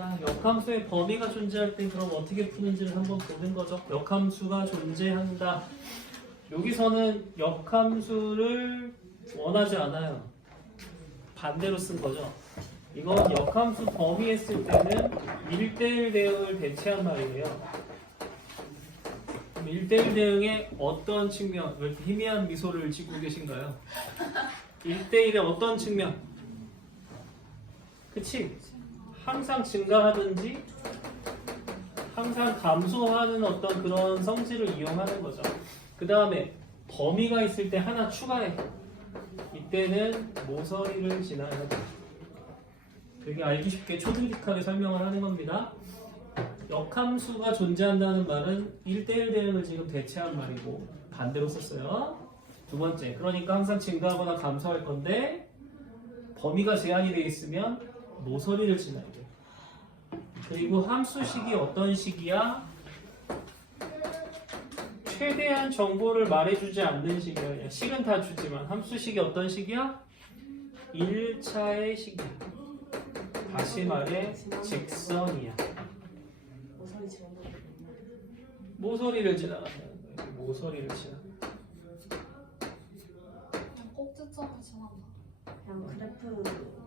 자, 역함수의 범위가 존재할 때 그럼 어떻게 푸는지를 한번 보는 거죠. 역함수가 존재한다. 여기서는 역함수를 원하지 않아요. 반대로 쓴 거죠. 이건 역함수 범위 했을 때는 1대1 대응을 대체한 말이에요. 그럼 1대1 대응의 어떤 측면, 왜 이렇게 희미한 미소를 짓고 계신가요? 1대1의 어떤 측면? 그치? 항상 증가하든지 항상 감소하는 어떤 그런 성질을 이용하는 거죠. 그 다음에 범위가 있을 때 하나 추가해. 이때는 모서리를 지나야 돼. 되게 알기 쉽게 초딩직하게 설명을 하는 겁니다. 역함수가 존재한다는 말은 1대1 대응을 지금 대체한 말이고 반대로 썼어요. 두 번째, 그러니까 항상 증가하거나 감소할 건데 범위가 제한이 되어 있으면 모서리를 지나야 돼. 그리고 함수식이 어떤 식이야? 최대한 정보를 말해주지 않는 식이야. 식은 다 주지만 함수식이 어떤 식이야? 1차의 식이야. 다시 말해 직선이야. 모서리를 지나간다는 거야. 모서리를 지나간다. 그냥 꼭지점을 지나가. 그냥 그래프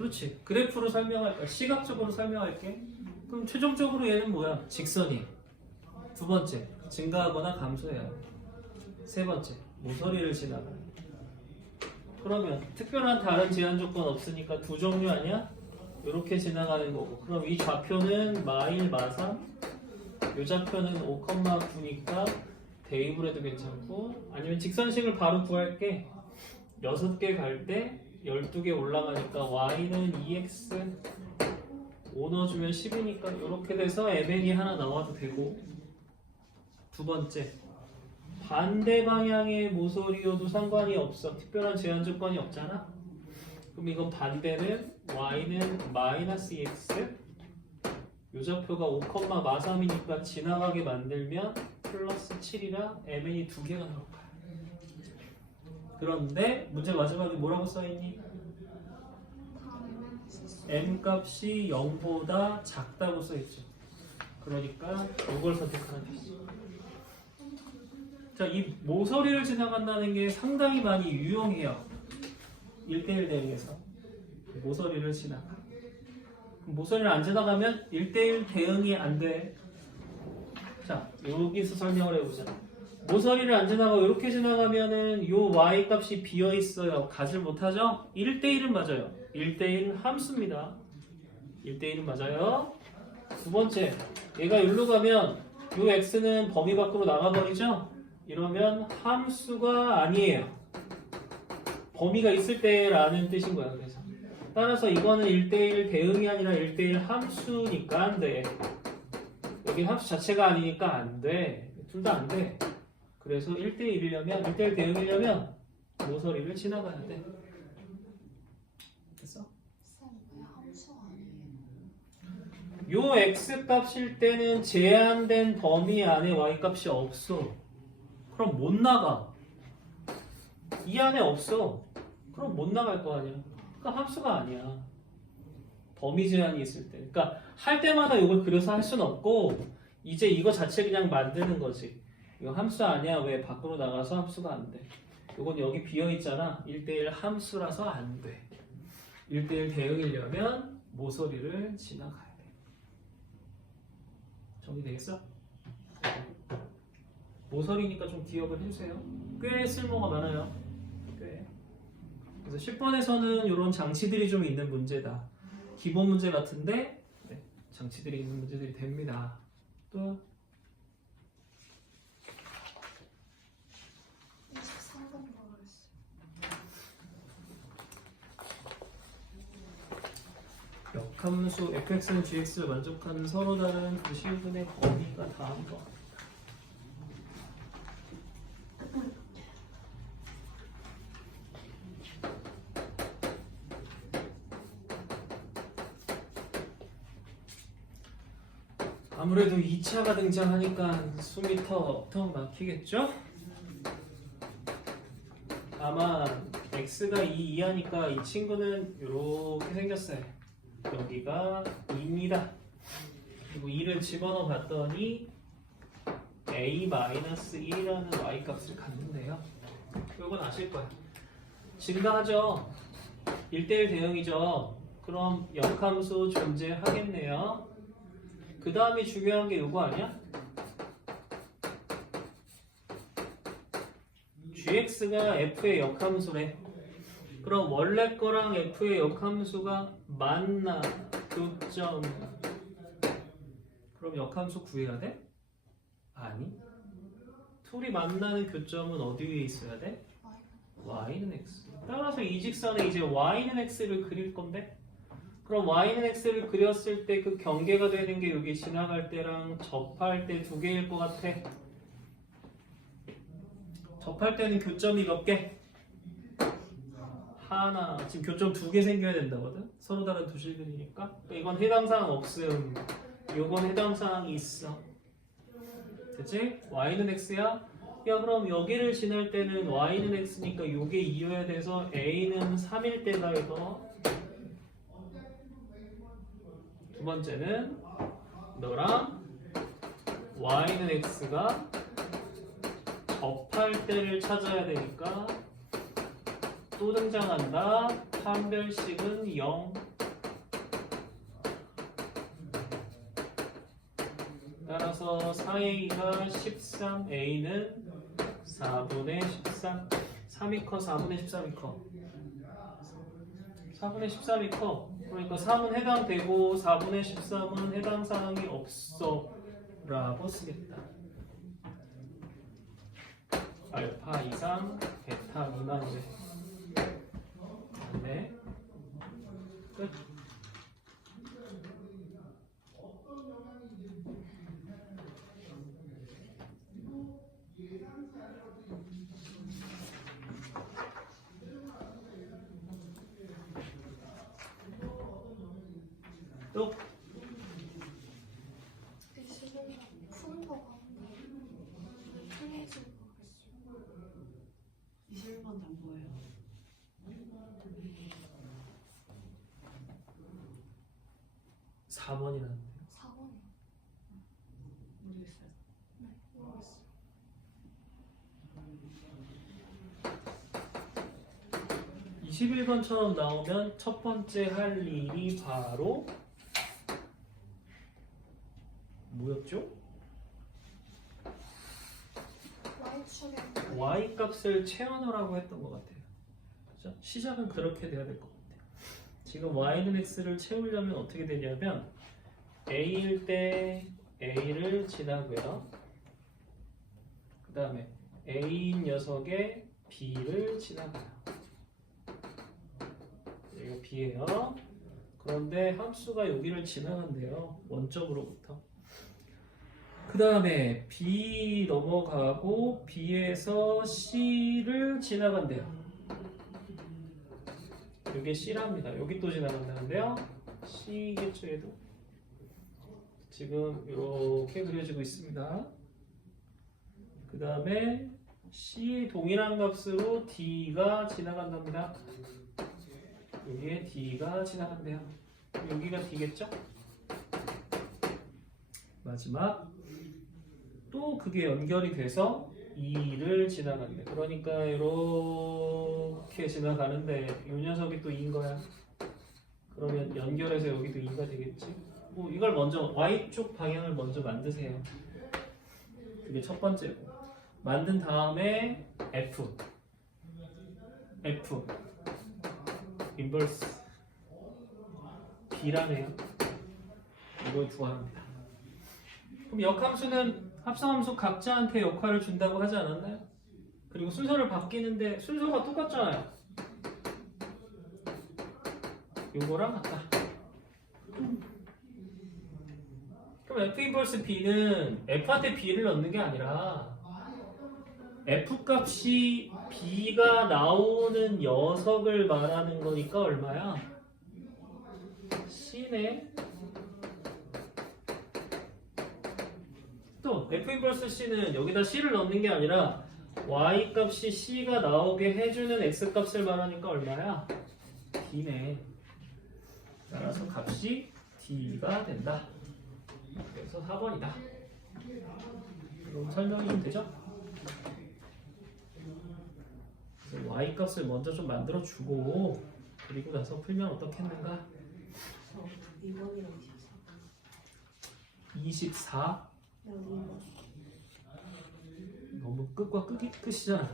그렇지. 그래프로 설명할 거야. 시각적으로 설명할게. 그럼 최종적으로 얘는 뭐야? 직선이. 두 번째, 증가하거나 감소해야 돼. 세 번째, 모서리를 지나가. 그러면 특별한 다른 제한 조건 없으니까 두 종류 아니야? 이렇게 지나가는 거고. 그럼 이 좌표는 마일 마삼, 이 좌표는 5,9니까 대입을 해도 괜찮고, 아니면 직선식을 바로 구할게. 6개 갈 때 12개 올라가니까 y는 2x 5 넣어주면 10이니까 이렇게 돼서 mn이 하나 나와도 되고. 두 번째, 반대 방향의 모서리여도 상관이 없어. 특별한 제한 조건이 없잖아. 그럼 이건 반대는 y는 마이너스 2x, 요 좌표가 5,43이니까 지나가게 만들면 플러스 7이라 mn이 2개가 나올 거야. 그런데 문제 마지막에 뭐라고 써있니? m 값이 0보다 작다고 써있죠. 그러니까 이걸 선택하는 거지. 자, 이 모서리를 지나간다는 게 상당히 많이 유용해요. 1대1 대응에서 모서리를 지나가. 모서리를 안 지나가면 1대1 대응이 안 돼. 자, 여기서 설명을 해보자. 모서리를 안 지나가고 이렇게 지나가면은 요 y 값이 비어 있어요. 가질 못하죠? 1대1은 맞아요. 1대1 함수입니다. 1대1은 맞아요. 두 번째, 얘가 여기로 가면 요 x는 범위 밖으로 나가버리죠? 이러면 함수가 아니에요. 범위가 있을 때라는 뜻인 거야. 그래서 따라서 이거는 1대1 대응이 아니라 1대1 함수니까 안 돼. 여기 함수 자체가 아니니까 안 돼. 둘 다 안 돼. 그래서 1대1이려면 1대1 대응이려면 모서리를 지나가야 돼. 됐어? 쌤, 왜 함수 아니에요? 요 x 값일 때는 제한된 범위 안에 y 값이 없어. 그럼 못 나가. 이 안에 없어. 그럼 못 나갈 거 아니야. 그러니까 함수가 아니야. 범위 제한이 있을 때. 그러니까 할 때마다 이걸 그려서 할 수는 없고 이제 이거 자체 그냥 만드는 거지. 이거 함수 아니야. 왜 밖으로 나가서 함수가 안 돼. 이건 여기 비어 있잖아. 1대1 함수라서 안 돼. 1대1 대응이려면 모서리를 지나가야 돼. 정리되겠어? 모서리니까 좀 기억을 해주세요. 꽤 쓸모가 많아요. 꽤. 그래서 10번에서는 이런 장치들이 좀 있는 문제다. 기본 문제 같은데 네, 장치들이 있는 문제들이 됩니다. 또 23번 모르겠어요. 역함수 fx는 gx를 만족하는 서로 다른 부시분의 범위가 다음 거. 아무래도 2차가 등장하니까 숨이 턱 막히겠죠? 아마 x가 2 이하니까 이 친구는 이렇게 생겼어요. 여기가 2입니다. 그리고 2를 집어넣어 봤더니 a-1라는 y값을 갖는데요. 이건 아실 거예요. 증가하죠. 1대1 대응이죠. 그럼 역함수 존재하겠네요. 그 다음이 중요한 게 이거 아니야? gx가 f의 역함수래. 그럼 원래 거랑 f의 역함수가 만나 교점. 그럼 역함수 구해야 돼? 아니. 둘이 만나는 교점은 어디 위에 있어야 돼? y는 x. 따라서 이 직선에 이제 y는 x를 그릴 건데, 그럼 y는 x를 그렸을 때 그 경계가 되는 게 여기 지나갈 때랑 접할 때 두 개일 것 같아. 접할 때는 교점이 몇 개? 하나. 지금 교점 두 개 생겨야 된다거든. 서로 다른 두 실근이니까. 이건 해당 사항 없음. 요건 해당 사항이 있어. 그치? y는 x야? 야, 그럼 여기를 지날 때는 y는 x니까 요게 2여야 돼서 a는 3일 때다 해서 두 번째는 너랑 y는 x가 접할 때를 찾아야 되니까 또 등장한다. 판별식은 0. 따라서 4a가 13, a는 4분의 13. 3이 커, 4분의 13이 커. 4분의 13이 커. 그러니까 3은 해당되고 4분의 13은 해당 사항이 없어 라고 쓰겠다. 알파 이상, 베타 미만이래. 네. 끝. 또 21번 푸는 거 같은데 틀리지 모르겠어요. 21번 답 뭐예요? 4번이라는데요. 4번이요. 모르겠어요. 네, 모르겠어요. 21번처럼 나오면 첫 번째 할 일이 바로 뭐였죠? Y축에 y 값을 채워넣으라고 했던 것 같아요. 그죠? 시작은 그렇게 돼야 될 것 같아요. 지금 y는 x를 채우려면 어떻게 되냐면 a일 때 a를 지나고요. 그 다음에 a인 녀석의 b를 지나가요. 여기가 b예요. 그런데 함수가 여기를 지나간대요. 원점으로부터. 그 다음에 B 넘어가고 B에서 C를 지나간대요. 이게 C랍니다. 여기 또 지나간다는데요. C겠죠 얘도. 지금 이렇게 그려지고 있습니다. 그 다음에 C의 동일한 값으로 D가 지나간답니다. 여기에 D가 지나간대요. 여기가 D겠죠? 마지막 또 그게 연결이 돼서 2를 지나간대. 그러니까 이렇게 지나가는데 이 녀석이 또 2인 거야. 그러면 연결해서 여기도 2가 되겠지. 뭐 이걸 먼저 Y쪽 방향을 먼저 만드세요. 그게 첫 번째고. 만든 다음에 F 인버스 B라네요. 이걸 구합니다. 그럼 역함수는 합성함수 각자한테 역할을 준다고 하지 않았나요? 그리고 순서를 바뀌는데 순서가 똑같잖아요. 요거랑 같다. 그럼 F 인버스 B는 F한테 B를 넣는 게 아니라 F 값이 B가 나오는 녀석을 말하는 거니까 얼마야? C네. 또 F 인버스 C는 여기다 C를 넣는 게 아니라 Y 값이 C가 나오게 해주는 X 값을 말하니까 얼마야? D네. 따라서 값이 D가 된다. 그래서 4번이다. 그럼 설명이 좀 되죠? y 값을 먼저 좀 만들어 주고 그리고 나서 풀면 어떻겠는가? 2번이랑 24번. 24 2번. 너무 끝과 끝이잖아.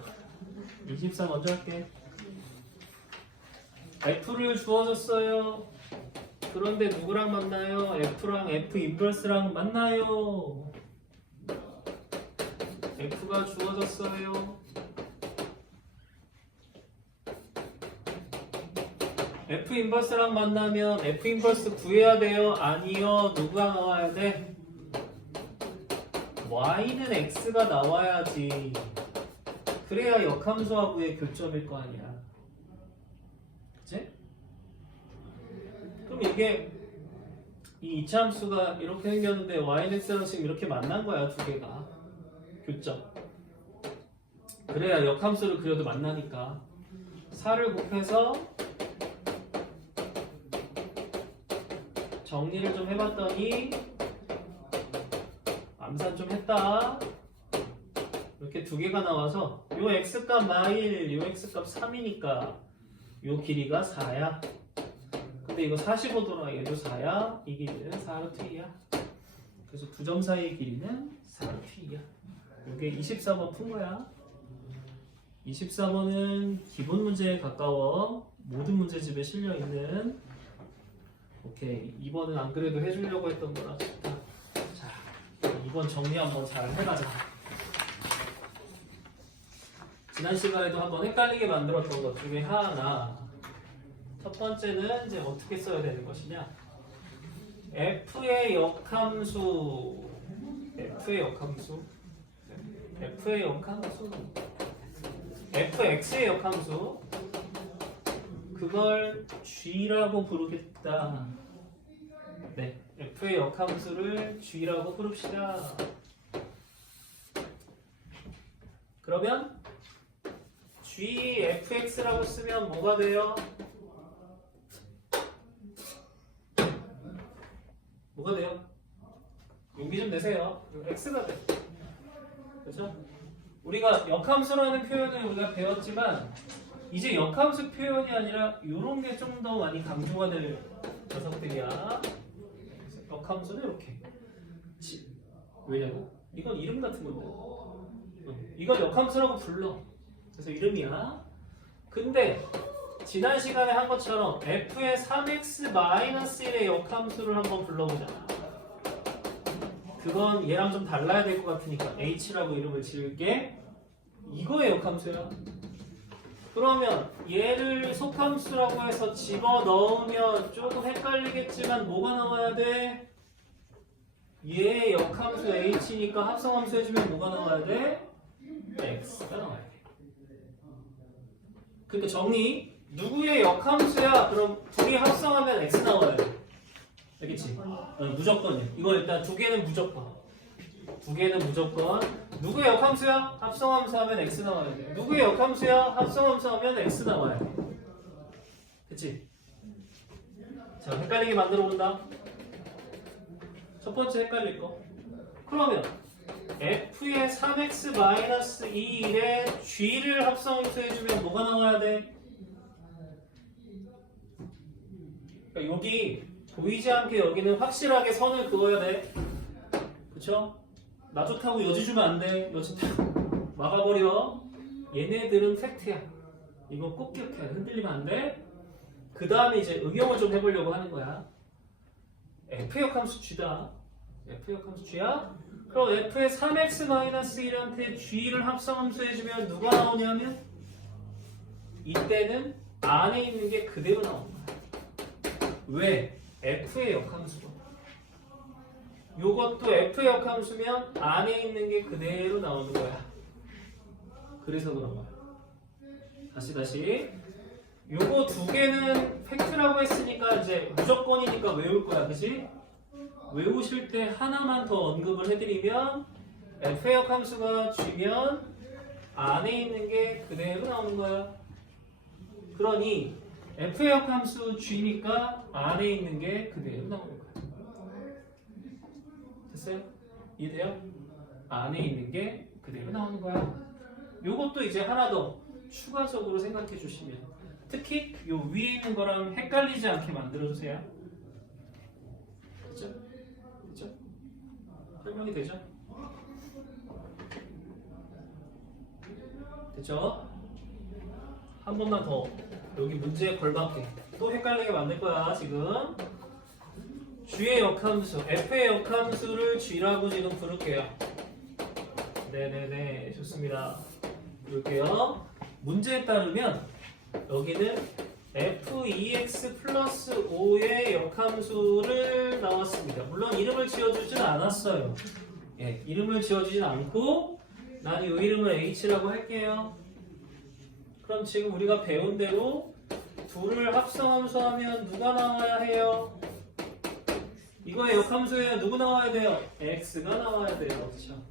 24 먼저 할게. F를 주어졌어요. 그런데 누구랑 만나요? F랑 F 인버스랑 만나요. F가 주어졌어요. F 인버스랑 만나면 F 인버스 구해야 돼요? 아니요. 누가 나와야 돼? Y는 X가 나와야지. 그래야 역함수하고의 교점일 거 아니야. 그치? 그럼 이게 이 이차함수가 이렇게 생겼는데 Y는 X랑 지금 이렇게 만난 거야, 두 개가. 교점. 그래야 역함수를 그려도 만나니까. 4를 곱해서 정리를 좀 해봤더니 암산 좀 했다. 이렇게 두 개가 나와서 요 x값 마일, 요 x값 3이니까 요 길이가 4야. 근데 이거 45도라 얘도 4야. 이 길이는 4루트이야. 그래서 두 점 사이의 길이는 4루트이야. 이게 24번 푼 거야. 24번은 기본 문제에 가까워 모든 문제집에 실려있는. 오케이. 2번은 안 그래도 해주려고 했던 거라 좋다. 자, 2번 정리 한번 잘 해가자. 지난 시간에도 한번 헷갈리게 만들었던 것 중에 하나. 첫 번째는 이제 어떻게 써야 되는 것이냐? F의 역함수, F의 역함수, F의 역함수, Fx의 역함수, 그걸 G라고 부르겠다. 네, F의 역함수를 G라고 부릅시다. 그러면 GFX라고 쓰면 뭐가 돼요? 뭐가 돼요? 용기 좀 내세요. X가 돼. 그렇죠? 우리가 역함수라는 표현을 우리가 배웠지만 이제 역함수 표현이 아니라 이런 게 좀 더 많이 강조가 될 녀석들이야. 그래서 역함수는 이렇게. 왜냐고? 이건 이름 같은 건데. 이걸 역함수라고 불러. 그래서 이름이야. 근데 지난 시간에 한 것처럼 f의 3x-1의 역함수를 한번 불러보자. 그건 얘랑 좀 달라야 될 것 같으니까 h라고 이름을 지을게. 이거의 역함수야. 그러면 얘를 속함수라고 해서 집어넣으면 조금 헷갈리겠지만 뭐가 나와야 돼? 얘의 역함수 h니까 합성함수 해주면 뭐가 나와야 돼? x가 나와야 돼. 그러니까 정리. 누구의 역함수야? 그럼 둘이 합성하면 x 나와야 돼. 알겠지? 무조건이야. 이거 일단 두 개는 무조건. 두 개는 무조건. 누구의 역함수야? 합성함수 하면 x 나와야 돼. 누구의 역함수야? 합성함수 하면 x 나와야 돼. 그치? 자, 헷갈리게 만들어 본다. 첫 번째 헷갈릴 거. 그러면 f의 3x-2의 g를 합성함수 해주면 뭐가 나와야 돼? 그러니까 여기 보이지 않게 여기는 확실하게 선을 그어야 돼. 그쵸? 나 좋다고 여지 주면 안 돼. 여지 막아버려. 얘네들은 팩트야. 이거 꼭 기억해. 흔들리면 안 돼. 그 다음에 이제 응용을 좀 해보려고 하는 거야. F 역함수 G다. F 역함수 G야? 그럼 F의 3x-1한테 G를 합성함수 해주면 누가 나오냐면 이때는 안에 있는 게 그대로 나온다. 왜? F의 역함수로. 요것도 F의 역함수면 안에 있는 게 그대로 나오는 거야. 그래서 그런 거야. 다시. 요거 두 개는 팩트라고 했으니까 이제 무조건이니까 외울 거야. 그치? 외우실 때 하나만 더 언급을 해드리면 F의 역함수가 G면 안에 있는 게 그대로 나오는 거야. 그러니 f의 역함수 g니까 안에 있는 게 그대로 나오는 거야. 됐어요? 이해돼요? 안에 있는 게 그대로 나오는 거야. 요것도 이제 하나 더 추가적으로 생각해 주시면, 특히 요 위에 있는 거랑 헷갈리지 않게 만들어 주세요. 그죠? 그죠? 설명이 되죠? 됐죠? 한 번만 더 여기 문제에 걸맞게 또 헷갈리게 만들 거야 지금. g의 역함수, f의 역함수를 g라고 지금 부를게요. 네네네, 좋습니다. 부를게요. 문제에 따르면 여기는 f2x 플러스 5의 역함수를 나왔습니다. 물론 이름을 지어주진 않았어요. 예, 이름을 지어주진 않고 난 이 이름을 h라고 할게요. 그럼 지금 우리가 배운 대로 둘을 합성함수하면 누가 나와야 해요? 이거의 역함수에 누구 나와야 돼요? x가 나와야 돼요. 그렇죠?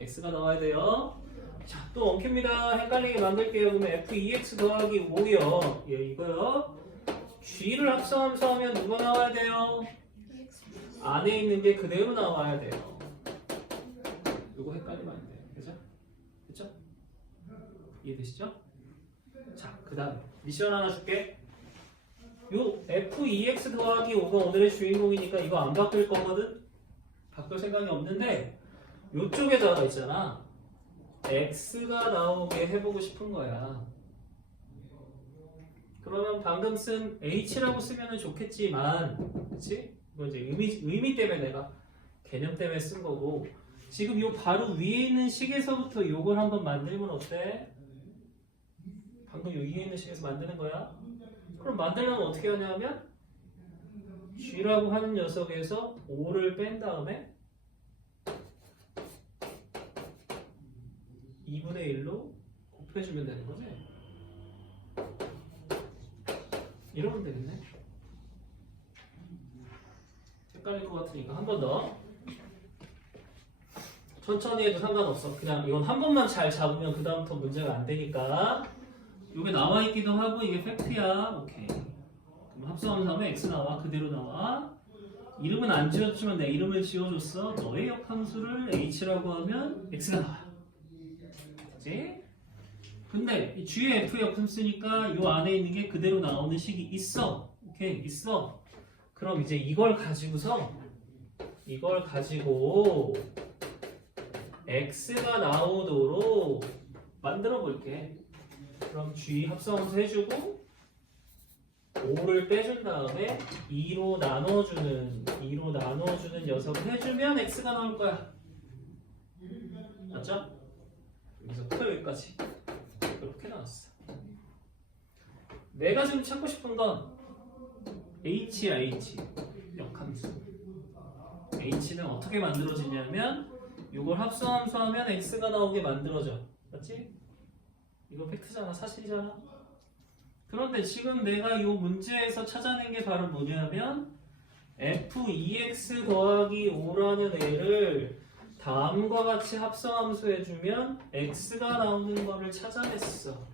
x가 나와야 돼요. 자, 또 엉킵니다. 헷갈리게 만들게요. 그러면 f2x 더하기 5요. 예, 이거요. g를 합성함수하면 누가 나와야 돼요? 안에 있는 게 그대로 나와야 돼요. 이거 헷갈리면 안 돼요. 그죠? 그죠? 이해되시죠? 자, 그 다음에 미션 하나 줄게. 요 f2x 더하기 5가 오늘의 주인공이니까 이거 안 바뀔 거거든? 바꿀 생각이 없는데 요쪽에다가 있잖아, x가 나오게 해보고 싶은 거야. 그러면 방금 쓴 h라고 쓰면 좋겠지만, 그치? 이건 이제 의미 때문에 내가 개념 때문에 쓴 거고, 지금 요 바로 위에 있는 식에서부터 요걸 한번 만들면 어때? 방금 요 위에 있는 식에서 만드는 거야. 그럼 만들려면 어떻게 하냐면 g라고 하는 녀석에서 5를 뺀 다음에 2분의 1로 곱해주면 되는 거지. 이러면 되겠네. 헷갈릴 것 같으니까 한 번 더. 천천히 해도 상관없어. 그냥 이건 한 번만 잘 잡으면 그 다음부터 문제가 안 되니까. 이게 나와 있기도 하고 이게 팩트야. 오케이. 그럼 합성하면 다음에 x 나와. 그대로 나와. 이름은 안 지어주지만 내 이름을 지어줬어. 너의 역함수를 h라고 하면 x가 나와. 그치? 근데 이 g의 f 역함수니까 이 안에 있는 게 그대로 나오는 식이 있어. 오케이, 있어. 그럼 이제 이걸 가지고 x가 나오도록 만들어 볼게. 그럼 g 합성함수 해주고 5를 빼준 다음에 2로 나눠주는 녀석을 해주면 x가 나올 거야. 맞죠? 여기서부터 여기까지 이렇게 나왔어. 내가 지금 찾고 싶은 건 h야. h 역함수. h는 어떻게 만들어지냐면 이걸 합성함수하면 x가 나오게 만들어져. 맞지? 이거 팩트잖아, 사실이잖아. 그런데 지금 내가 이 문제에서 찾아낸 게 바로 뭐냐면 f2x 더하기 5라는 애를 다음과 같이 합성함수 해주면 x가 나오는 거를 찾아냈어.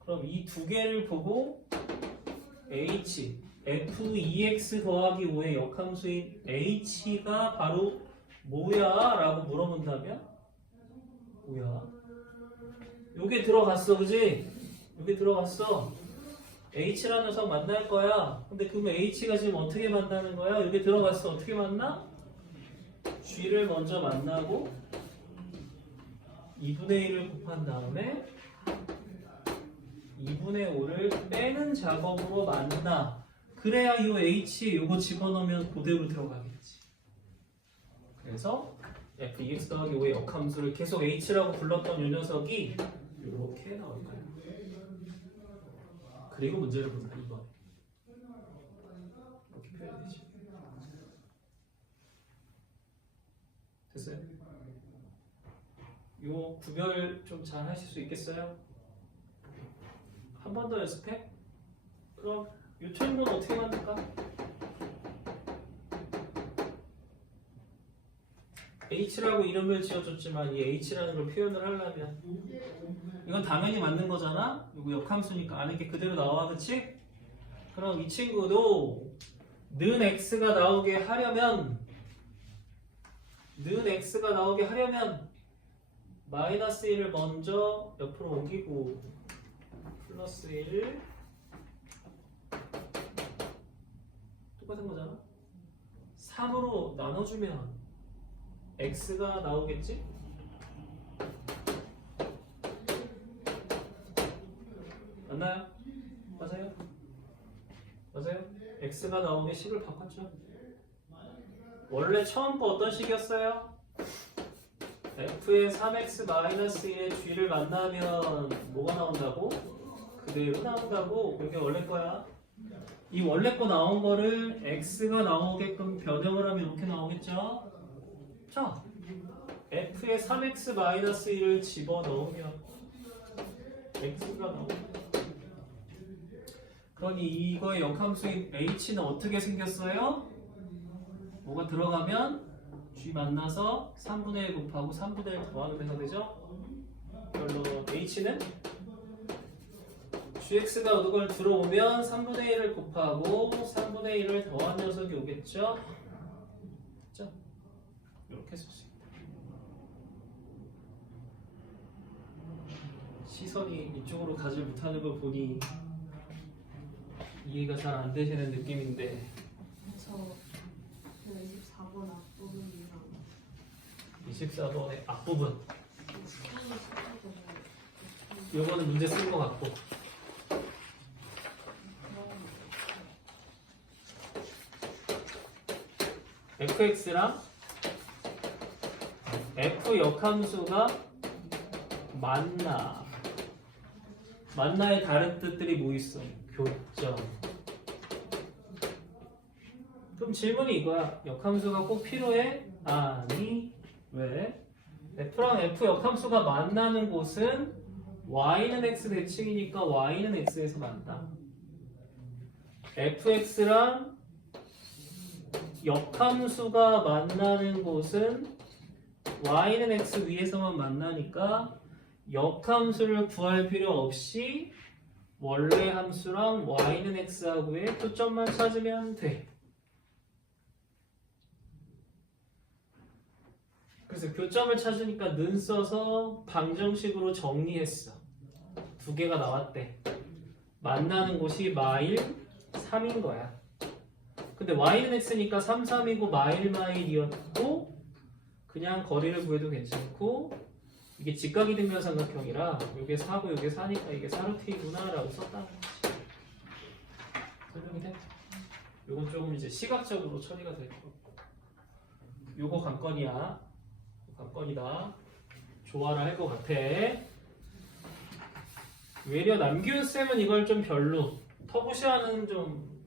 그럼 이 두 개를 보고 h, f2x 더하기 5의 역함수인 h가 바로 뭐야? 라고 물어본다면 뭐야? 요게 들어갔어, 그지? 요게 들어갔어. h라는 녀석 만날 거야. 근데 그러면 h가 지금 어떻게 만나는 거야? 요게 들어갔어. 어떻게 만나? g를 먼저 만나고 2분의 1을 곱한 다음에 2분의 5를 빼는 작업으로 만나. 그래야 이 h에 요거 집어넣으면 그대로 들어가겠지. 그래서 f2x 더하기 5의 역함수를 계속 h라고 불렀던 이 녀석이 이렇게 나올 거예요. 그리고 문제를 보자. 이거 이렇게 표현이 되지. 됐어요? 요 구별 좀 잘 하실 수 있겠어요? 한 번 더 연습해? 그럼 요 친구는 어떻게 만들까? h라고 이름을 지어줬지만 이 h라는 걸 표현을 하려면 이건 당연히 맞는 거잖아. 이거 역함수니까 아는 게 그대로 나와, 그치? 그럼 이 친구도 는 x가 나오게 하려면 마이너스 1을 먼저 옆으로 옮기고 플러스 1 똑같은 거잖아. 3으로 나눠주면 x가 나오겠지? 맞나요? 맞아요? 맞아요? x가 나오게 식을 바꿨죠. 원래 처음 거 어떤 식이었어요? f의 3x-1의 g를 만나면 뭐가 나온다고? 그대로 나온다고. 이게 원래 거야. 이 원래 거 나온 거를 x가 나오게끔 변형을 하면 이렇게 나오겠죠? 자, f의 3x-1을 집어넣으면 x가 나옵니다. 그러니 이거의 역함수인 h는 어떻게 생겼어요? 뭐가 들어가면 g 만나서 3분의 1 곱하고 3분의 1 더하는 데가 되죠? 별로 h는 gx가 이걸 들어오면 3분의 1을 곱하고 3분의 1을 더한 녀석이 오겠죠? 그렇죠? 이렇게 쓸 수 있다. 시선이 이쪽으로 가지 못하는 걸 보니 이해가 잘 안 되시는 느낌인데 저 24번 앞부분이랑 24번의 앞부분 스캔을 쓰고 요거는 문제 쓴 것 같고 fx랑 f 역함수가 만나의 다른 뜻들이 뭐 있어? 교점. 그럼 질문이 이거야. 역함수가 꼭 필요해? 아니. 왜? f랑 f 역함수가 만나는 곳은 y는 x 대칭이니까 y는 x에서 만나. fx랑 역함수가 만나는 곳은 y는 x 위에서만 만나니까 역함수를 구할 필요 없이 원래 함수랑 y는 x하고의 교점만 찾으면 돼. 그래서 교점을 찾으니까 는 써서 방정식으로 정리했어. 두 개가 나왔대. 만나는 곳이 마일 3인 거야. 근데 y는 x니까 3, 3이고 마일이었고 그냥 거리를 구해도 괜찮고 이게 직각이 등변 삼각형이라 이게 4고 이게 4니까 이게 4루트이구나 라고 썼다는 거지. 설명이 돼? 요건 조금 이제 시각적으로 처리가 될 거고 요거 관건이야. 관건이다. 조화를 할 것 같아. 외려 남기훈 쌤은 이걸 좀 별로 터부시아는 좀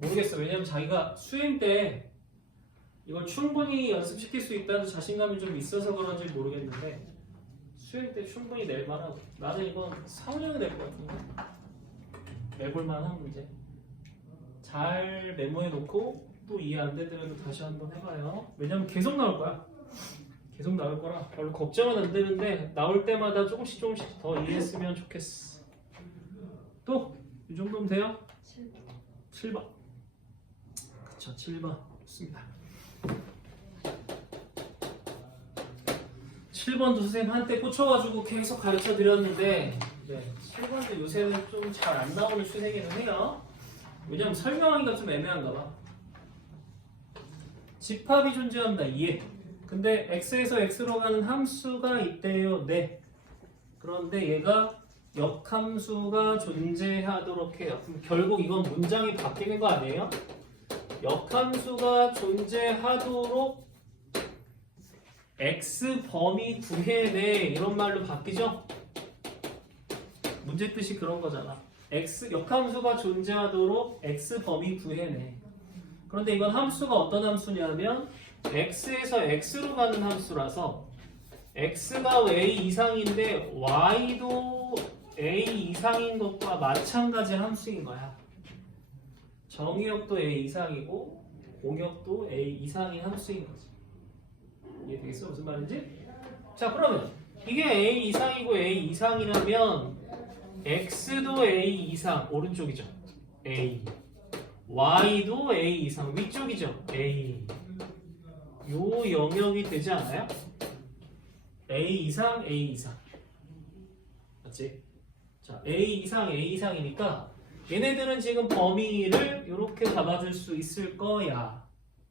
모르겠어. 왜냐면 자기가 수행 때 이걸 충분히 연습시킬 수 있다는 자신감이 좀 있어서 그런지 모르겠는데 수행 때 충분히 낼 만하고 나는 이건 4, 5년은 낼 것 같은데 내볼 만한 문제 잘 메모해 놓고 또 이해 안 되더라도 다시 한번 해봐요. 왜냐면 계속 나올 거야. 계속 나올 거라 별로 걱정은 안 되는데 나올 때마다 조금씩 더 이해했으면 좋겠어. 또 이 정도면 돼요? 7번. 그쵸, 7번 좋습니다. 7번도 선생님 한때 꽂혀가지고 계속 가르쳐 드렸는데 7번도 요새는 좀 잘 안 나오는 추세기는 해요. 왜냐면 설명하기가 좀 애매한가 봐. 집합이 존재한다. 이해. 근데 x에서 x로 가는 함수가 있대요. 네. 그런데 얘가 역함수가 존재하도록 해요. 그럼 결국 이건 문장이 바뀌는 거 아니에요? 역함수가 존재하도록 x 범위 구해내 이런 말로 바뀌죠? 문제 뜻이 그런 거잖아. 역함수가 존재하도록 x 범위 구해내. 그런데 이건 함수가 어떤 함수냐면 x에서 x로 가는 함수라서 x가 a 이상인데 y도 a 이상인 것과 마찬가지 함수인 거야. 정의역도 a 이상이고 공역도 a 이상인 함수인 거지. 이해되겠어? 무슨 말인지? 자, 그러면 이게 A 이상이고 A 이상이라면 X도 A 이상 오른쪽이죠. A. Y도 A 이상 위쪽이죠. A. 요 영역이 되지 않아요? A 이상 A 이상. 맞지? 자, A 이상 A 이상이니까 얘네들은 지금 범위를 이렇게 잡아줄 수 있을 거야.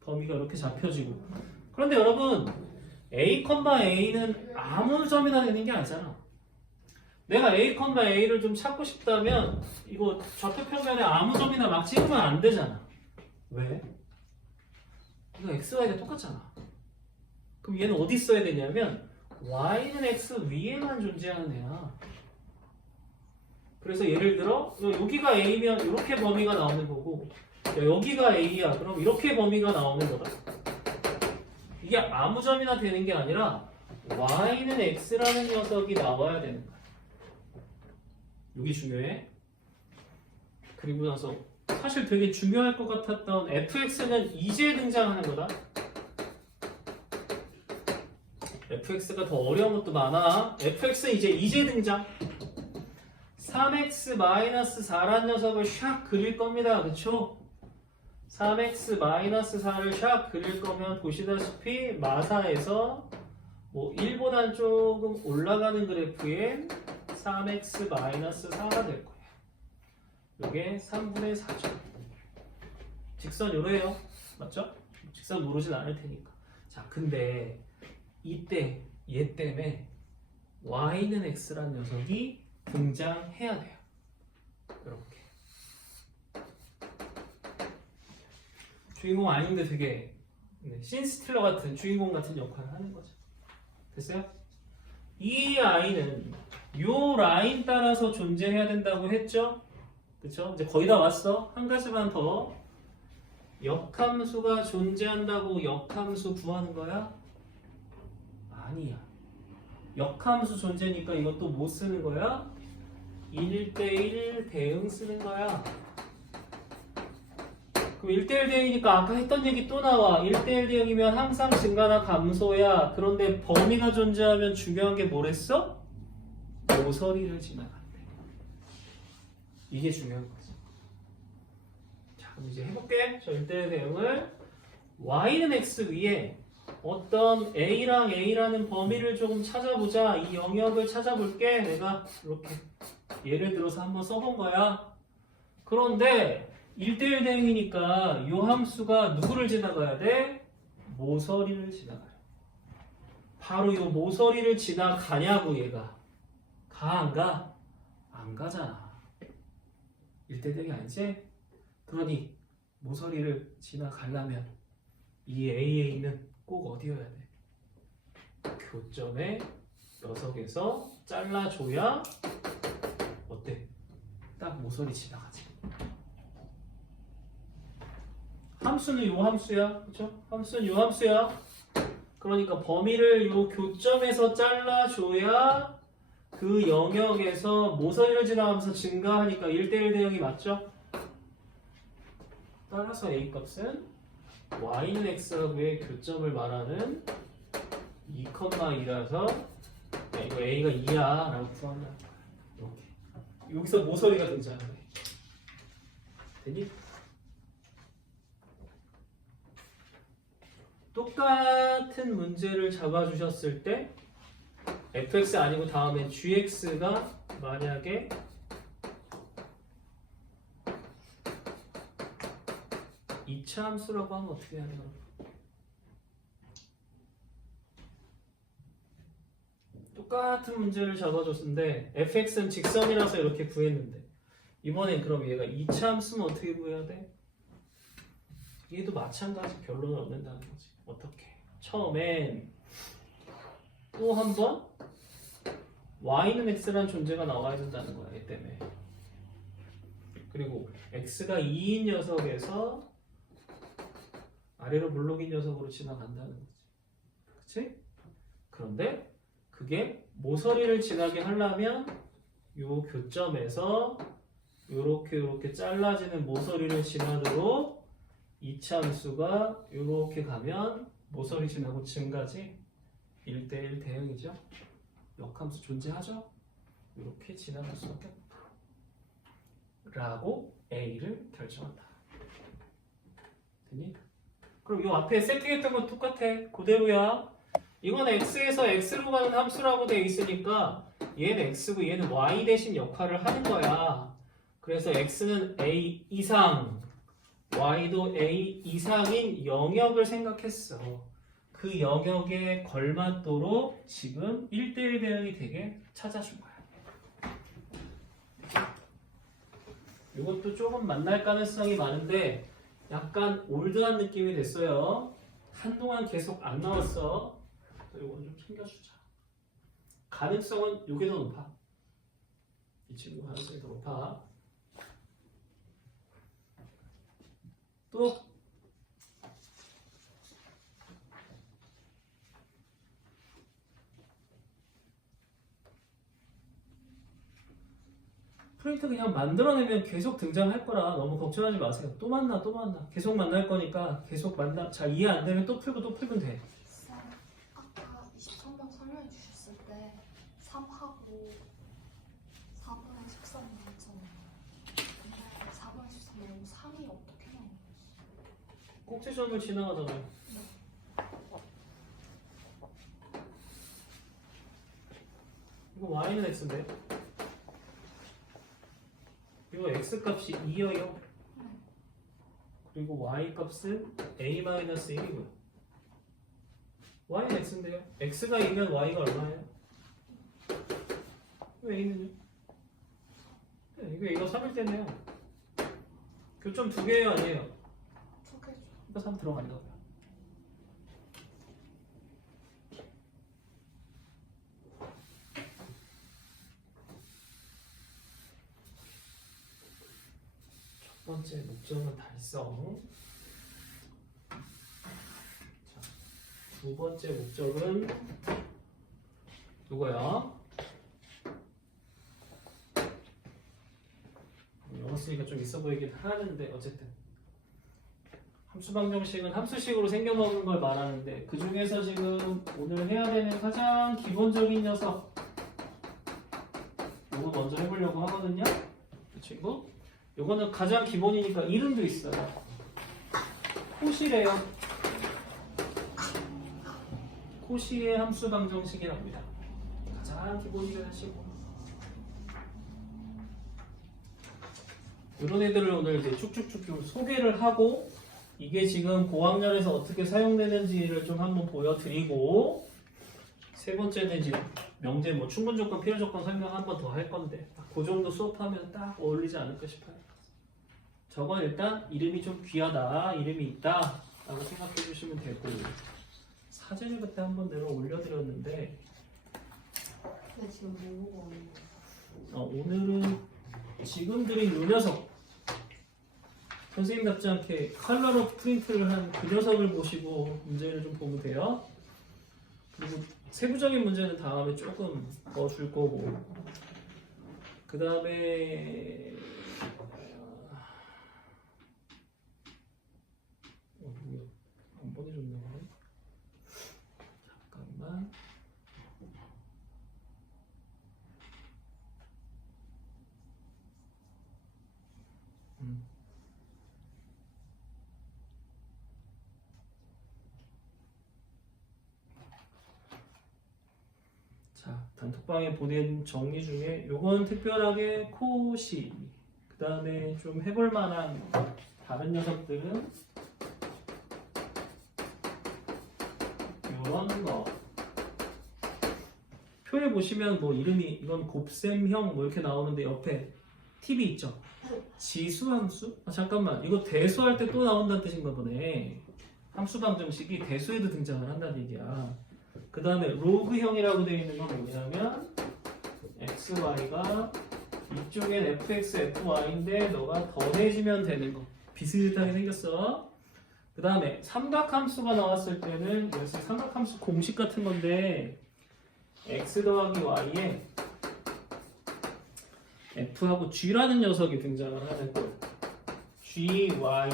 범위가 이렇게 잡혀지고. 그런데 여러분 A, A는 아무 점이나 되는 게 아니잖아. 내가 A, A를 좀 찾고 싶다면 이거 좌표평면에 아무 점이나 막 찍으면 안 되잖아. 왜? 이거 X, Y가 똑같잖아. 그럼 얘는 어디 써야 되냐면 Y는 X 위에만 존재하는 애야. 그래서 예를 들어 여기가 A면 이렇게 범위가 나오는 거고 여기가 A야. 그럼 이렇게 범위가 나오는 거다. 이게 아무 점이나 되는 게 아니라 Y는 X라는 녀석이 나와야 되는 거야. 여기 중요해. 그리고 나서 사실 되게 중요할 것 같았던 fx는 이제 등장하는 거다. fx가 더 어려운 것도 많아. fx는 이제 등장. 3x-4라는 녀석을 샥 그릴 겁니다. 그쵸? 3x-4를 샥 그릴 거면 보시다시피 마사에서 뭐 1보단 조금 올라가는 그래프엔 3x-4가 될 거예요. 이게 3분의 4죠. 직선 요래요. 맞죠? 직선 모르진 않을 테니까. 자, 근데 이때 얘 때문에 y는 x라는 녀석이 등장해야 돼요. 이렇게. 주인공 아닌데 되게 신스틸러 같은 주인공 같은 역할을 하는 거죠. 됐어요? 이 아이는 요 라인 따라서 존재해야 된다고 했죠? 그쵸? 이제 거의 다 왔어. 한 가지만 더. 역함수가 존재한다고 역함수 구하는 거야? 아니야. 역함수 존재니까 이것도 뭐 쓰는 거야? 1대1 대응 쓰는 거야. 그럼 1대1 대응이니까 아까 했던 얘기 또 나와. 1대1 대응이면 항상 증가나 감소야. 그런데 범위가 존재하면 중요한 게 뭐랬어? 모서리를 지나간대. 이게 중요한 거지. 자, 그럼 이제 해볼게. 저 1대1 대응을 y는 x 위에 어떤 a랑 a라는 범위를 조금 찾아보자. 이 영역을 찾아볼게. 내가 이렇게 예를 들어서 한번 써본 거야. 그런데 1대1 대응이니까 이 함수가 누구를 지나가야 돼? 모서리를 지나가요. 바로 이 모서리를 지나가냐고 얘가. 가 안 가? 안 가잖아. 1대1 대응이 아니지? 그러니 모서리를 지나가려면 이 AA는 꼭 어디여야 돼? 교점의 녀석에서 잘라줘야 어때? 딱 모서리 지나가지. 함수는 요 함수야. 그쵸? 함수는 요 함수야. 그러니까 범위를 요 교점에서 잘라줘야 그 영역에서 모서리를 지나가면서 증가하니까 1대1 대응이 맞죠? 따라서 A 값은 y는 x하고의 교점을 말하는 2,2라서 이거 a가 2야 라고 구한다. 이렇게. 여기서 모서리가 등장하네. 되니? 똑같은 문제를 잡아주셨을 때 fx 아니고 다음에 gx가 만약에 이차 함수라고 하면 어떻게 하는 거야? 똑같은 문제를 잡아줬는데 fx는 직선이라서 이렇게 구했는데 이번엔 그럼 얘가 2차 함수면 어떻게 구해야 돼? 얘도 마찬가지 결론을 얻는다는 거지. 어떻게? 처음엔 또 한 번 y는 x라는 존재가 나와야 된다는 거야. 얘 때문에. 그리고 x가 2인 녀석에서 아래로 물록인 녀석으로 지나간다는 거지. 그치? 그런데 그게 모서리를 지나게 하려면 요 교점에서 요렇게 잘라지는 모서리를 지나도록 이차함수가 요렇게 가면 모서리 지나고 증가지 1대1 대응이죠. 역함수 존재하죠? 이렇게 지나갈 수밖에 없다. 라고 A를 결정한다. 됐니? 그럼 이 앞에 세팅했던 건 똑같아. 그대로야. 이건 x에서 x로 가는 함수라고 돼 있으니까 얘는 x고 얘는 y 대신 역할을 하는 거야. 그래서 x는 a 이상, y도 a 이상인 영역을 생각했어. 그 영역에 걸맞도록 지금 1대1 대응이 되게 찾아준 거야. 이것도 조금 만날 가능성이 많은데 약간 올드한 느낌이 됐어요. 한동안 계속 안 나왔어. 이건 좀 챙겨주자. 가능성은 이게 더 높아. 이 친구 가능성이 더 높아. 또 프린트 그냥 만들어내면 계속 등장할 거라 너무 걱정하지 마세요. 또 만나 또 만나. 계속 만날 거니까 계속 만나. 자, 이해 안 되면 또 풀고 또 풀면 돼. 쌤, 아까 23번 설명해 주셨을 때 3하고 4번에 13 나왔잖아요. 근데 4번에 13 말고 3이 어떻게 나온 거지? 꼭지점을 지나가잖아요. 이거 y는 x인데 이거 x 값이 2여요. 그리고 y 값은 a-1이고요. y는 x인데요. x가 2면 y가 얼마예요? 왜 a는요? 이거 3일 때네요. 교점 2개예요, 아니에요? 2개죠. 그러니까 3 들어간다고요. 첫 번째 목적은 달성. 자, 두 번째 목적은 누구야? 영어 쓰니까 좀 있어 보이긴 하는데 어쨌든 함수 방정식은 함수식으로 생겨먹은 걸 말하는데 그 중에서 지금 오늘 해야 되는 가장 기본적인 녀석 이거 먼저 해보려고 하거든요. 이 친구 이거는 가장 기본이니까 이름도 있어요. 코시래요. 코시의 함수 방정식이랍니다. 가장 기본이긴 하시고 이런 애들을 오늘 이제 쭉쭉쭉 좀 소개를 하고 이게 지금 고학년에서 어떻게 사용되는지를 좀 한번 보여드리고 세 번째는 이제 명제 뭐 충분 조건, 필요 조건 설명 한 번 더 할 건데 그 정도 수업하면 딱 어울리지 않을까 싶어요. 저건 일단 이름이 좀 귀하다, 이름이 있다 라고 생각해 주시면 되고 사진을 그때 한번 내가 올려드렸는데 근데 지금 뭐 보고 오는 거야? 오늘은 지금 드린 이 녀석 선생님답지 않게 컬러로 프린트를 한 그 녀석을 보시고 문제를 좀 보면 돼요. 그리고 세부적인 문제는 다음에 조금 더 줄 거고 그 다음에 안 보내줬나? 잠깐만. 자, 단톡방에 보낸 정리 중에 요건 특별하게 코시 그 다음에 좀 해볼 만한 다른 녀석들은 요런 거 표에 보시면 뭐 이름이 이건 곱셈형 뭐 이렇게 나오는데 옆에 팁이 있죠. 지수함수? 아, 잠깐만 이거 대수할 때 또 나온다는 뜻인가 보네. 함수 방정식이 대수에도 등장을 한다는 얘기야. 그 다음에 로그형이라고 되어 있는 건 뭐냐면 xy가 이쪽엔 fx, fy인데 너가 더해지면 되는 거. 비슷하게 생겼어. 그 다음에 삼각함수가 나왔을 때는 이것이 삼각함수 공식 같은 건데 x 더하기 y에 f하고 g라는 녀석이 등장을 하는 거. gy, fy,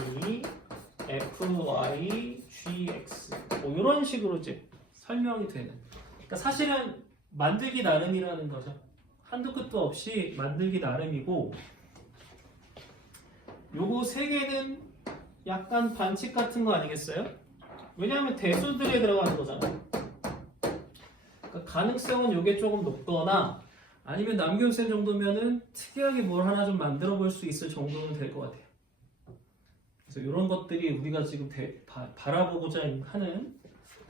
gx 뭐 이런 식으로 이제 설명이 되는. 그러니까 사실은 만들기 나름이라는 거죠. 한두 끝도 없이 만들기 나름이고 요거 세 개는 약간 반칙 같은 거 아니겠어요? 왜냐하면 대수들에 들어가는 거잖아. 그러니까 가능성은 요게 조금 높거나 아니면 남교생 정도면은 특이하게 뭘 하나 좀 만들어 볼 수 있을 정도는 될 것 같아요. 그래서 이런 것들이 우리가 지금 바라보고자 하는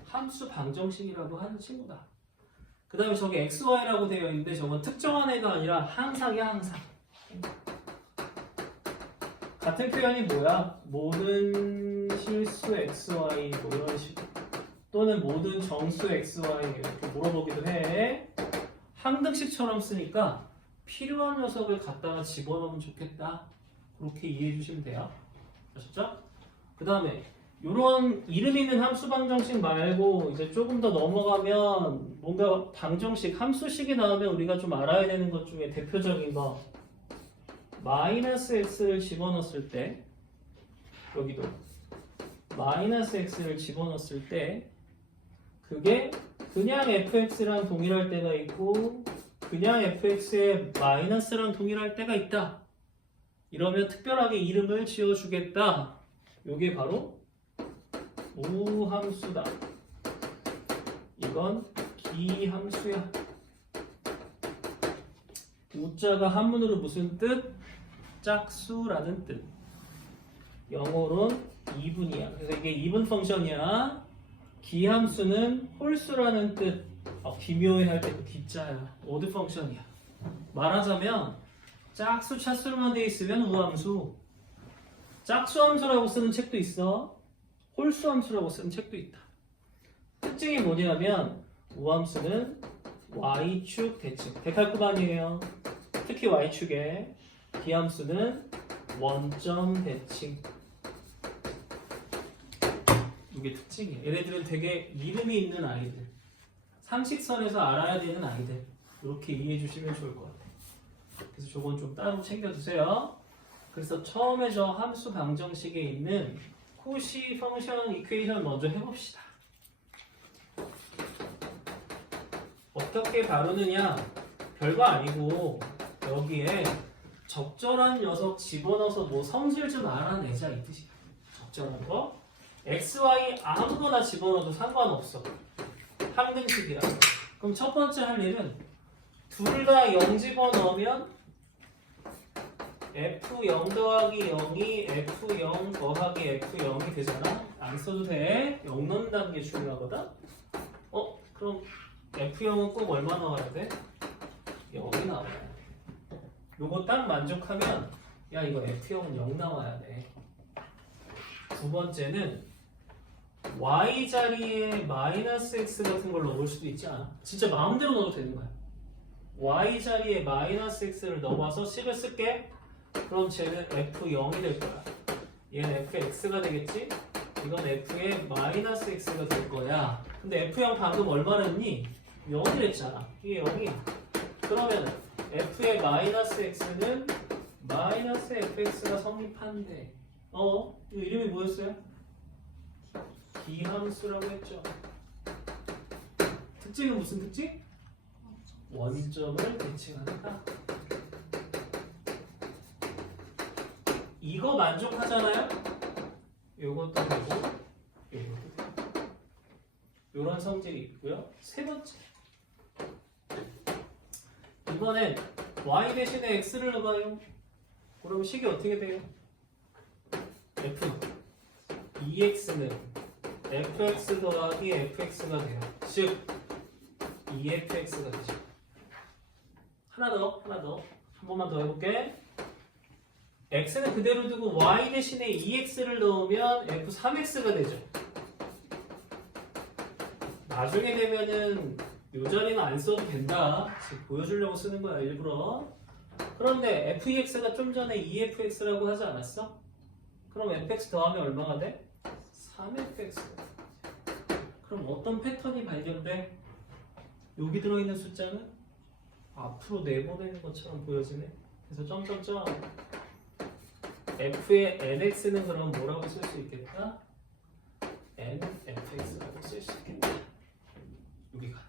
함수 방정식이라고 하는 친구다. 그 다음에 저기 xy라고 되어 있는데 저건 특정한 애가 아니라 항상이야, 항상. 같은 표현이 뭐야? 모든 실수 xy 뭐 이런 식으로 또는 모든 정수 xy 이렇게 물어보기도 해. 항등식처럼 쓰니까 필요한 녀석을 갖다가 집어넣으면 좋겠다. 그렇게 이해해 주시면 돼요. 아셨죠? 그 다음에 이런 이름 있는 함수 방정식 말고 이제 조금 더 넘어가면 뭔가 방정식, 함수식이 나오면 우리가 좀 알아야 되는 것 중에 대표적인 거 마이너스 x를 집어넣었을 때 여기도 마이너스 x를 집어넣었을 때 그게 그냥 fx랑 동일할 때가 있고 그냥 fx의 마이너스랑 동일할 때가 있다. 이러면 특별하게 이름을 지어주겠다. 이게 바로 우함수다. 이건 기함수야. 우자가 한문으로 무슨 뜻? 짝수라는 뜻. 영어로는 이분이야. 그래서 이게 이분 펑션이야. 기함수는 홀수라는 뜻. 비묘해할 때 그 기자야. 오드 펑션이야. 말하자면 짝수 차수로만 돼 있으면 우함수. 짝수함수라고 쓰는 책도 있어. 홀수함수라고 쓰는 책도 있다. 특징이 뭐냐면 우함수는 y축 대칭. 대칼코반이에요. 특히 y축에 기함수는 원점 대칭. 이게 특징이에요. 얘네들은 되게 이름이 있는 아이들. 상식선에서 알아야 되는 아이들. 이렇게 이해해 주시면 좋을 것 같아요. 그래서 저건 좀 따로 챙겨두세요. 그래서 처음에 저 함수 방정식에 있는 코시 펑션 이퀘이션 먼저 해봅시다. 어떻게 다루느냐? 별거 아니고 여기에 적절한 녀석 집어넣어서 뭐 성질 좀 알아내자 이 뜻이야. 적절한 거. xy 아무거나 집어넣어도 상관없어. 항등식이라. 그럼 첫 번째 할 일은 둘 다 0 집어넣으면 f0 더하기 0이 f0 더하기 f0이 되잖아. 안 써도 돼. 0 넣는다는 게 중요하거든. 그럼 f0은 꼭 얼마 나와야 돼? 0이 나와야 돼. 요거 딱 만족하면 야 이거 f0은 0 나와야 돼. 두 번째는 y 자리에 마이너스 x 같은 걸 넣을 수도 있지 않아? 진짜 마음대로 넣어도 되는 거야. y 자리에 마이너스 x를 넣어서 식을 쓸게. 그럼 쟤는 f0이 될 거야. 얘는 fx가 되겠지? 이건 f의 마이너스 x가 될 거야. 근데 f0 방금 얼마나 했니? 0이 됐잖아. 이게 0이. 그러면 f의 마이너스 x는 마이너스 fx가 성립한대. 이거 이름이 뭐였어요? 기함수라고 했죠. 특징은 무슨 특징? 원점을 대칭한다. 이거 만족하잖아요? 요것도 되고 요것도 되고 요런 성질이 있고요. 세 번째 이번엔 y 대신에 x를 넣어봐요. 그럼 식이 어떻게 돼요? f 2x는 fx 더하기 fx가 돼요. 즉 2fx가 되죠. 하나 더 한 번만 더 해볼게. x는 그대로 두고 y 대신에 2x를 넣으면 f3x가 되죠. 나중에 되면은 요 자리는 안 써도 된다. 지금 보여주려고 쓰는 거야 일부러. 그런데 fx가 좀 전에 2fx라고 하지 않았어? 그럼 fx 더하면 얼마가 돼? 3fx. 그럼 어떤 패턴이 발견돼? 여기 들어있는 숫자는 앞으로 내보내는 것처럼 보여지네. 그래서 점점점 f의 nx는 그럼 뭐라고 쓸 수 있겠다? nfx라고 쓸 수 있겠다. 여기 가능하다.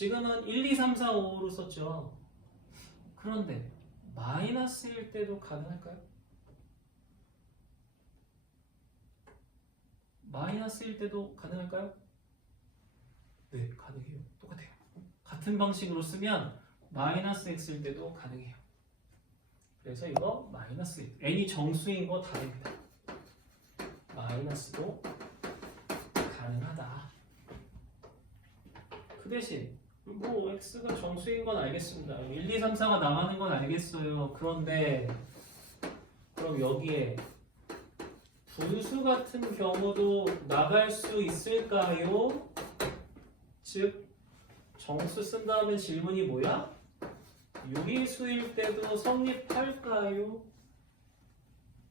지금은 1, 2, 3, 4, 5로 썼죠. 그런데 마이너스일 때도 가능할까요? 마이너스일 때도 가능할까요? 네, 가능해요. 똑같아요. 같은 방식으로 쓰면 마이너스 x일 때도 가능해요. 그래서 이거 마이너스 n이 정수인 거 다릅니다. 마이너스도 가능하다. 그 대신 뭐 x가 정수인 건 알겠습니다. 1, 2, 3, 4가 나가는 건 알겠어요. 그런데 그럼 여기에 분수 같은 경우도 나갈 수 있을까요? 즉 정수 쓴 다음에 질문이 뭐야? 유리수일 때도 성립할까요?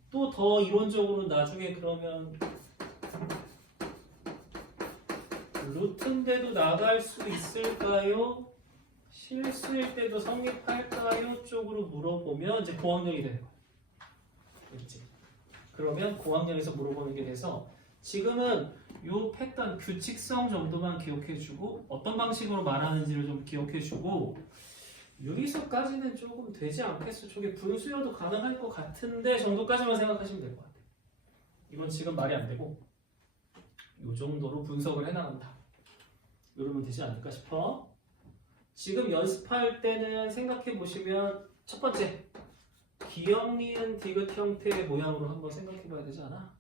또 더 이론적으로 나중에 그러면 루트인데도 나갈 수 있을까요? 실수일 때도 성립할까요? 쪽으로 물어보면 이제 고학년이 되는 거예요. 그렇지? 그러면 고학년에서 물어보는 게 돼서 지금은 요 패턴 규칙성 정도만 기억해주고 어떤 방식으로 말하는지를 좀 기억해주고 유리수까지는 조금 되지 않겠어. 저게 분수여도 가능할 것 같은데 정도까지만 생각하시면 될 것 같아요. 이건 지금 말이 안 되고 요 정도로 분석을 해나간다. 이러면 되지 않을까 싶어. 지금 연습할 때는 생각해 보시면 첫 번째 기역, 니은, 디귿 형태의 모양으로 한번 생각해 봐야 되지 않아?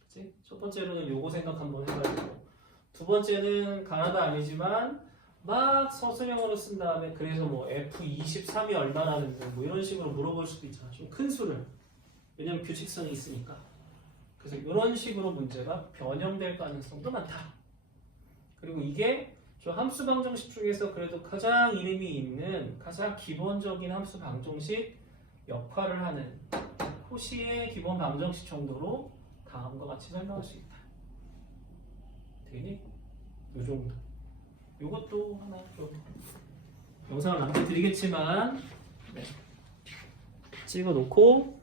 그치? 첫 번째로는 요거 생각 한번 해봐야 되고 두 번째는 가나다 아니지만 막 서술형으로 쓴 다음에 그래서 뭐 F23이 얼마나는데 뭐 이런 식으로 물어볼 수도 있잖아. 좀 큰 수를. 왜냐면 규칙성이 있으니까. 그래서 이런 식으로 문제가 변형될 가능성도 많다. 그리고 이게 저 함수 방정식 중에서 그래도 가장 이름이 있는 가장 기본적인 함수 방정식 역할을 하는 호시의 기본 방정식 정도로 다음과 같이 설명할 수 있다. 되겠니? 요 정도. 요것도 하나 좀 영상을 남겨드리겠지만 네. 찍어놓고